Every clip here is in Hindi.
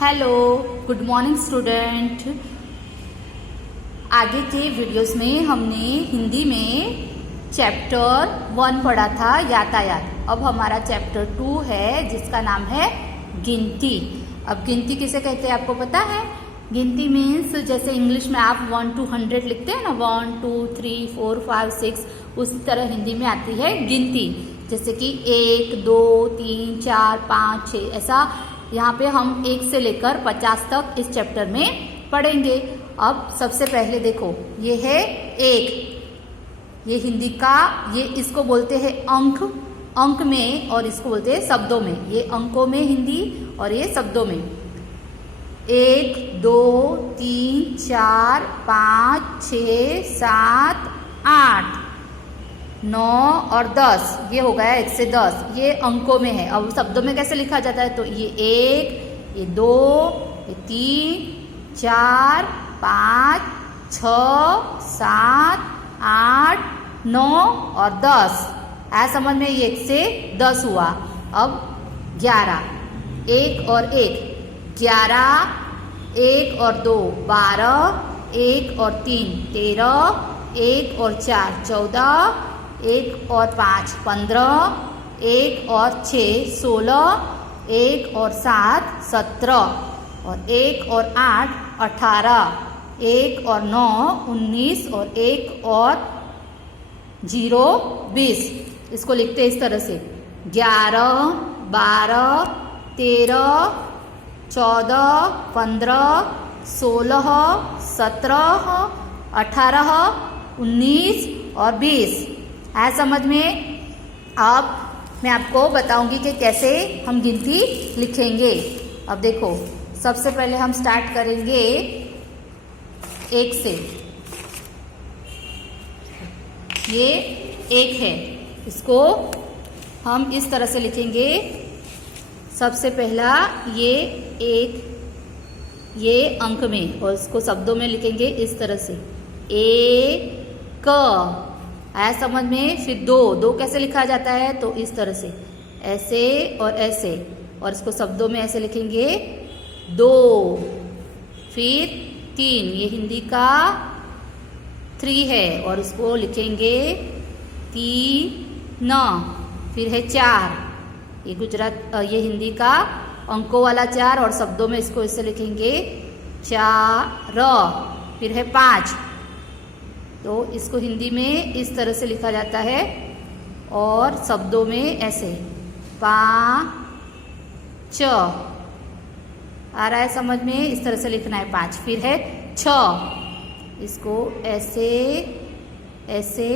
Hello, good morning student. आगे के वीडियोस में हमने हिंदी में चैप्टर 1 पढ़ा था, यातायात। अब हमारा चैप्टर 2 है जिसका नाम है गिनती। अब गिनती किसे कहते हैं आपको पता है? गिनती मीन्स जैसे इंग्लिश में आप 1 to 100 लिखते हैं ना, 1 2 3 4 5 6, उस तरह हिंदी में आती है गिनती। जैसे कि 1 2 3 4 5 6, ऐसा यहाँ पे हम 1 से लेकर 50 तक इस चैप्टर में पढ़ेंगे। अब सबसे पहले देखो, ये है 1, ये हिंदी का, ये इसको बोलते हैं अंक, अंक में, और इसको बोलते हैं शब्दों में। ये अंकों में हिंदी और ये शब्दों में। 1 2 3 4 5 6 7 8 9 और 10, ये हो गया 1 से 10, ये अंकों में है। अब शब्दों में कैसे लिखा जाता है? तो ये 1, ये 2, ये 3 4 5 6 7 8 9 और 10। ऐसा समझ में, ये 1 से 10 हुआ। अब 11, 1 और 1 11, 1 और 2 12, 1 और 3 13, 1 और 4 14, 1 और 5 15, 1 और 6 16, 1 और 7 17, और 1 और 8 18, 1 और 9 19, और 1 और 0 20। इसको लिखते हैं इस तरह से: 11 12 13 14 15 16 17 18 19 और 20। है समझ में? अब मैं आपको बताऊंगी कि कैसे हम गिनती लिखेंगे। अब देखो, सबसे पहले हम स्टार्ट करेंगे 1 से। ये 1 है, इसको हम इस तरह से लिखेंगे। सबसे पहला ये 1, ये अंक में, और इसको शब्दों में लिखेंगे इस तरह से: 1। आया समझ में? फिर 2 कैसे लिखा जाता है? तो इस तरह से, ऐसे और ऐसे, और इसको शब्दों में ऐसे लिखेंगे 2। फिर 3, ये हिंदी का 3 है, और इसको लिखेंगे 3। फिर है 4, ये ये हिंदी का अंकों वाला 4, और शब्दों में इसको इससे लिखेंगे 4। फिर है 5, तो इसको हिंदी में इस तरह से लिखा जाता है, और शब्दों में ऐसे 5। आ रहा है समझ में? इस तरह से लिखना है 5। फिर है 6, इसको ऐसे ऐसे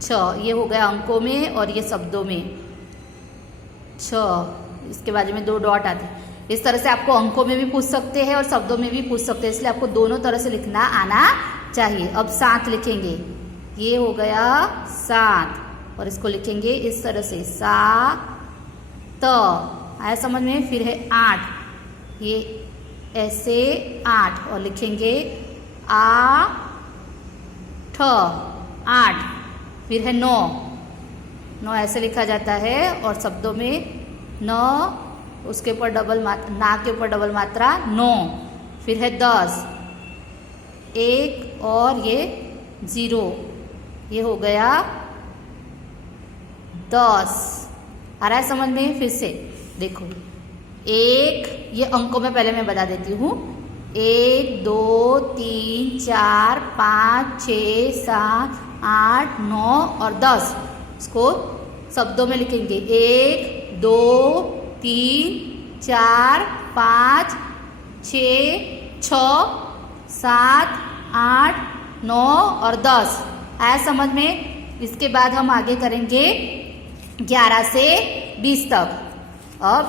6, ये हो गया अंकों में, और ये शब्दों में 6। इसके बाजू में 2 डॉट आते हैं। इस तरह से आपको अंकों में भी पूछ सकते हैं और शब्दों में भी पूछ सकते हैं, इसलिए आपको दोनों तरह से लिखना आना चाहिए। अब 7 लिखेंगे, ये हो गया 7, और इसको लिखेंगे इस तरह से 7। आया समझ में? फिर है 8, ये ऐसे 8, और लिखेंगे 8। फिर है 9 ऐसे लिखा जाता है, और शब्दों में 9, उसके ऊपर ना के ऊपर डबल मात्रा 9। फिर है 10, 1 और ये 0, ये हो गया 10। आ रहा है समझ में? फिर से देखो, 1, ये अंकों में पहले मैं बता देती हूँ: 1 2 3 4 5 6 7 8 9 और 10। इसको शब्दों में लिखेंगे 1 2 3 4 5 6 6 7 8 9 और 10। आया समझ में? इसके बाद हम आगे करेंगे 11 से 20 तक। अब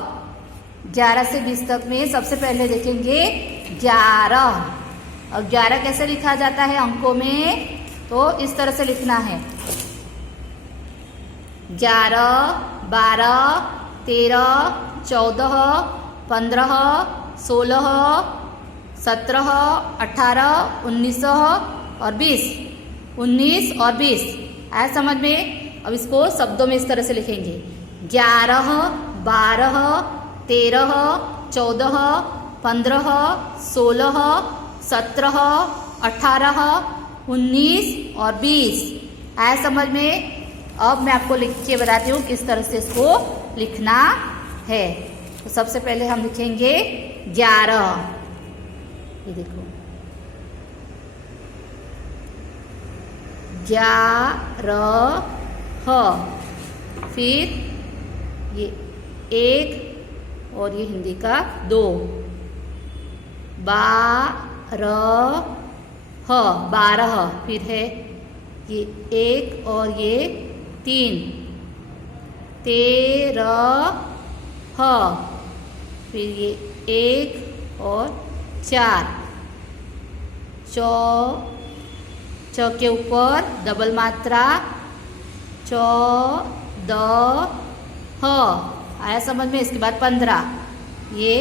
11 से 20 तक में सबसे पहले देखेंगे 11। और 11 कैसे लिखा जाता है अंकों में? तो इस तरह से लिखना है: 11 12 13 14 15 16 17 18 19 और 20। 19 और 20। आया समझ में? अब इसको शब्दों में इस तरह से लिखेंगे: 11 12 13 14 15, 16, 17, 18, 19 और 20। आया समझ में? अब मैं आपको लिख के बताती हूँ किस तरह से इसको लिखना है। तो सबसे पहले हम लिखेंगे 11। ये देखो 11, फिर ये 1 और ये हिंदी का 2, 12, फिर है ये 1 और ये 3, 13, फिर ये 1 और 4, च के ऊपर डबल मात्रा 14, आया समझ में? इसके बाद 15, ये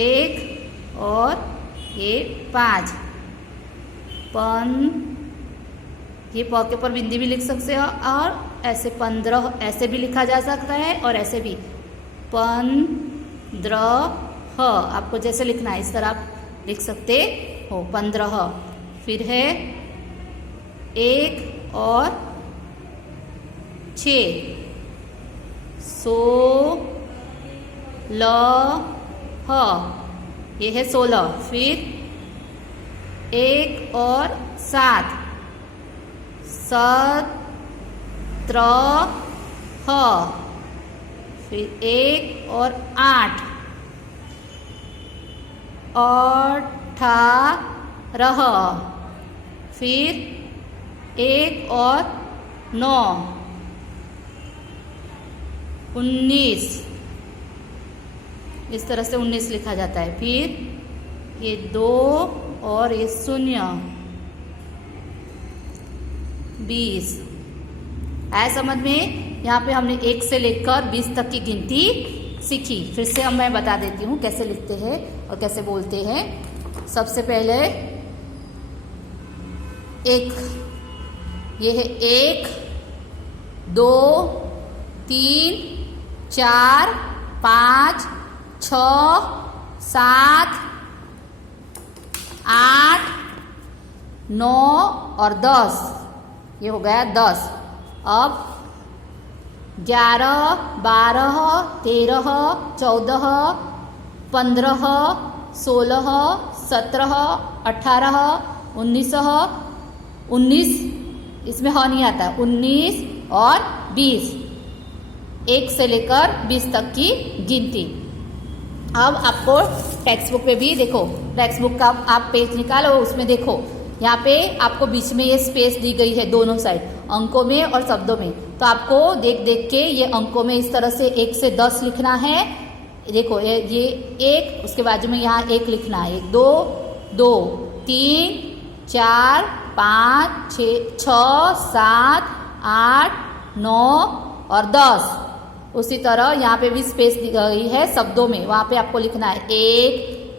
1 और ये 5, ये प के ऊपर बिंदी भी लिख सकते हो और ऐसे 15 ऐसे भी लिखा जा सकता है और ऐसे भी 15, आपको जैसे लिखना है इस तरह आप लिख सकते हो 15। फिर है 1 और 6, 16, ये है 16। फिर 1 और 7, 17, फिर 1 और 8, 18, फिर 1 और 9, 19। इस तरह से 19 लिखा जाता है। फिर ये 2 और ये 0, 20। आया समझ में? यहाँ पे हमने 1 से लेकर 20 तक की गिनती सीखी। फिर से अब मैं बता देती हूँ कैसे लिखते हैं और कैसे बोलते हैं। सबसे पहले 1, ये है 1, 2, 3, 4, 5, 6, 7, 8, 9 और 10। ये हो गया 10। अब 11, 12, 13, 14, 15, 16, 17, 18, 19, इसमें ह नहीं आता, 19 और 20, 1 से लेकर 20 तक की गिनती। अब आपको टेक्स्ट बुक पे भी देखो, टेक्स्ट बुक का आप पेज निकालो, उसमें देखो यहाँ पे आपको बीच में ये स्पेस दी गई है दोनों साइड, अंकों में और शब्दों में। तो आपको देख देख के ये अंकों में इस तरह से 1 से 10 लिखना है। देखो ये 1, उसके बाजू में यहाँ 1 लिखना है, 1, 2, 2, 3, 4, 5, 6, 7, 8, 9 और 10। उसी तरह यहाँ पे भी स्पेस दी गई है शब्दों में, वहाँ पे आपको लिखना है 1,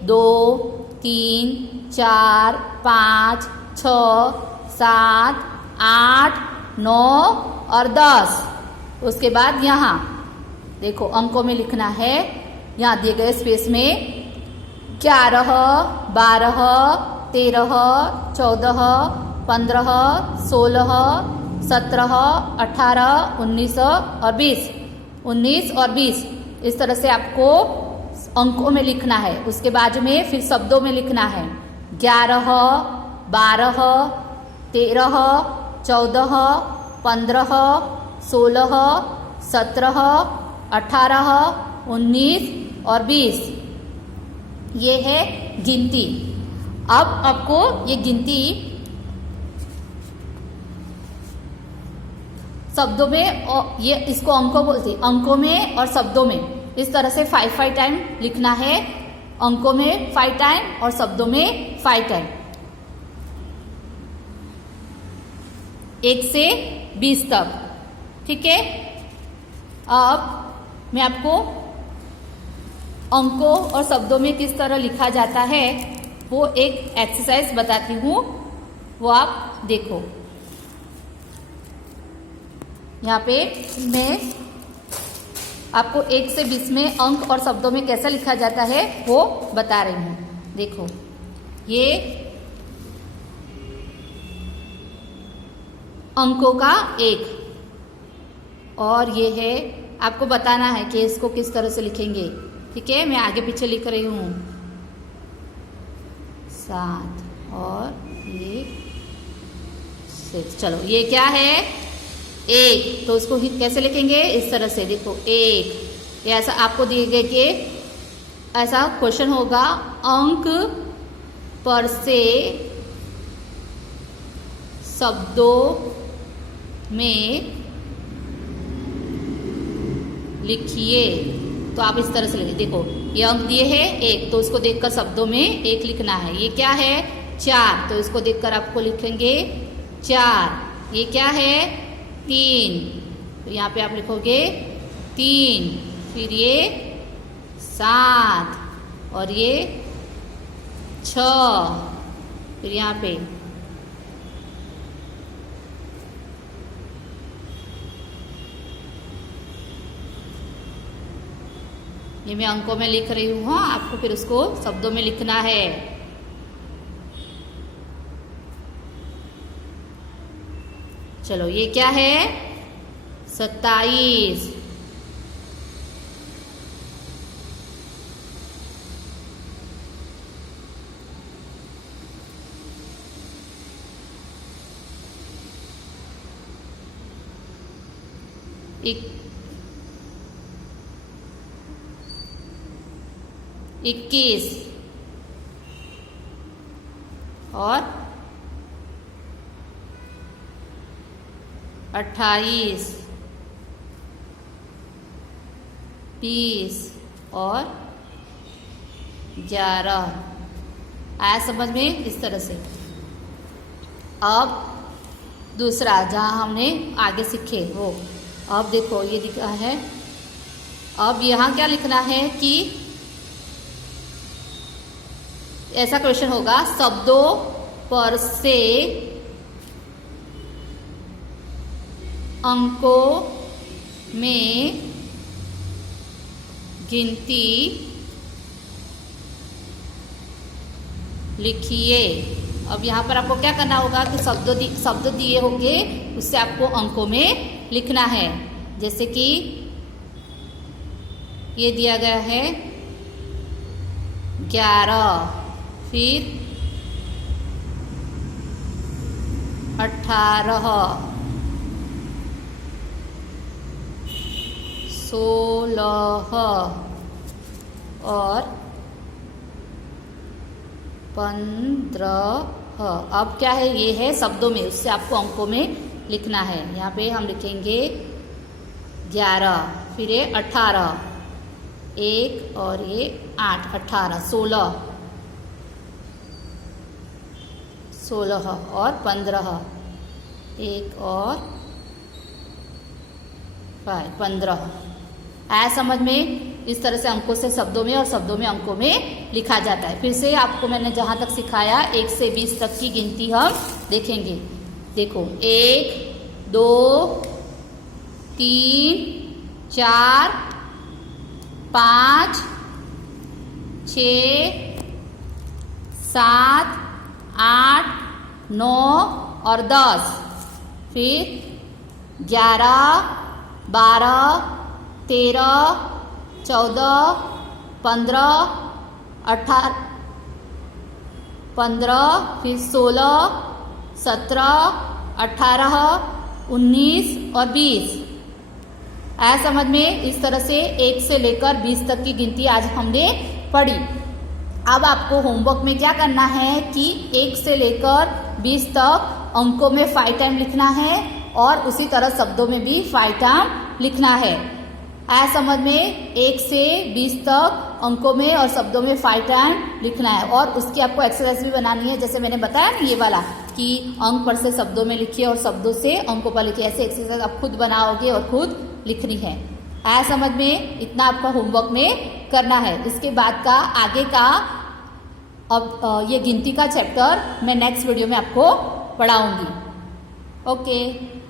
2, 3, 4, 5, 6, 7, 8, 9 और 10। उसके बाद यहाँ देखो अंकों में लिखना है, यहाँ दिए गए स्पेस में 11, 12, 13, 14, 15, 16, 17, 18, 19 और 20, 19 और 20 इस तरह से आपको अंकों में लिखना है। उसके बाजू में फिर शब्दों में लिखना है 11, 12, 13, 14, 15, 16, 17, 18, 19 और 20। ये है गिनती। अब आपको ये गिनती शब्दों में, और ये इसको अंकों बोलते हैं, अंकों में और शब्दों में इस तरह से 5 टाइम लिखना है। अंकों में 5 टाइम और शब्दों में 5 टाइम, 1 से 20 तक। ठीक है, अब मैं आपको अंकों और शब्दों में किस तरह लिखा जाता है वो एक एक्सरसाइज बताती हूँ, वो आप देखो। यहाँ पे मैं आपको 1 से 20 में अंक और शब्दों में कैसा लिखा जाता है वो बता रही हूँ। देखो ये अंकों का 1 और ये है, आपको बताना है कि इसको किस तरह से लिखेंगे। ठीक है, मैं आगे पीछे लिख रही हूँ 7 और ये 6। चलो ये क्या है 1, तो उसको कैसे लिखेंगे इस तरह से। देखो 1, ये ऐसा आपको दिए गए कि ऐसा क्वेश्चन होगा, अंक पर से शब्दों में लिखिए। तो आप इस तरह से लिखिए। देखो ये अंक दिए हैं 1, तो उसको देखकर शब्दों में 1 लिखना है। ये क्या है 4, तो इसको देखकर आपको लिखेंगे 4। ये क्या है 3, तो यहाँ पे आप लिखोगे 3। फिर ये 7 और ये 6। फिर यहाँ पे ये मैं अंकों में लिख रही हूँ, आपको फिर उसको शब्दों में लिखना है। चलो ये क्या है 27। एक 21 और 28, 20 और 11। आया समझ में इस तरह से। अब दूसरा जहाँ हमने आगे सीखे वो, अब देखो ये लिखा है। अब यहाँ क्या लिखना है कि ऐसा क्वेश्चन होगा, शब्दों पर से अंकों में गिनती लिखिए। अब यहाँ पर आपको क्या करना होगा कि शब्द दिए होंगे, उससे आपको अंकों में लिखना है। जैसे कि ये दिया गया है 11, फिर 18, 16 और 15। अब क्या है, ये है शब्दों में, उससे आपको अंकों में लिखना है। यहाँ पे हम लिखेंगे 11, फिर ये 18, 1 और ये 8, 18, 16 और 15, 1 और 15। आया समझ में? इस तरह से अंकों से शब्दों में और शब्दों में अंकों में लिखा जाता है। फिर से आपको मैंने जहाँ तक सिखाया 1 से 20 तक की गिनती हम देखेंगे। देखो 1, 2, 3, 4, 5, 6, 7, 8, 9 और 10। फिर 11, 12, 13, 14, 15, 18, 15, फिर 16, 17, 18, 19 और 20। आया समझ में? इस तरह से 1 से लेकर 20 तक की गिनती आज हमने पढ़ी। अब आपको होमवर्क में क्या करना है कि 1 से लेकर 20 तक अंकों में 5 टाइम लिखना है और उसी तरह शब्दों में भी 5 टाइम लिखना है। आया समझ में? 1 से 20 तक अंकों में और शब्दों में 5 टाइम लिखना है। और उसकी आपको एक्सरसाइज भी बनानी है, जैसे मैंने बताया ना ये वाला कि अंक पर से शब्दों में लिखिए और शब्दों से अंकों पर लिखिए। ऐसे एक्सरसाइज आप खुद बनाओगे और खुद लिखनी है। आया समझ में? इतना आपका होमवर्क में करना है। इसके बाद का आगे का अब ये गिनती का चैप्टर मैं नेक्स्ट वीडियो में आपको पढ़ाऊंगी। ओके।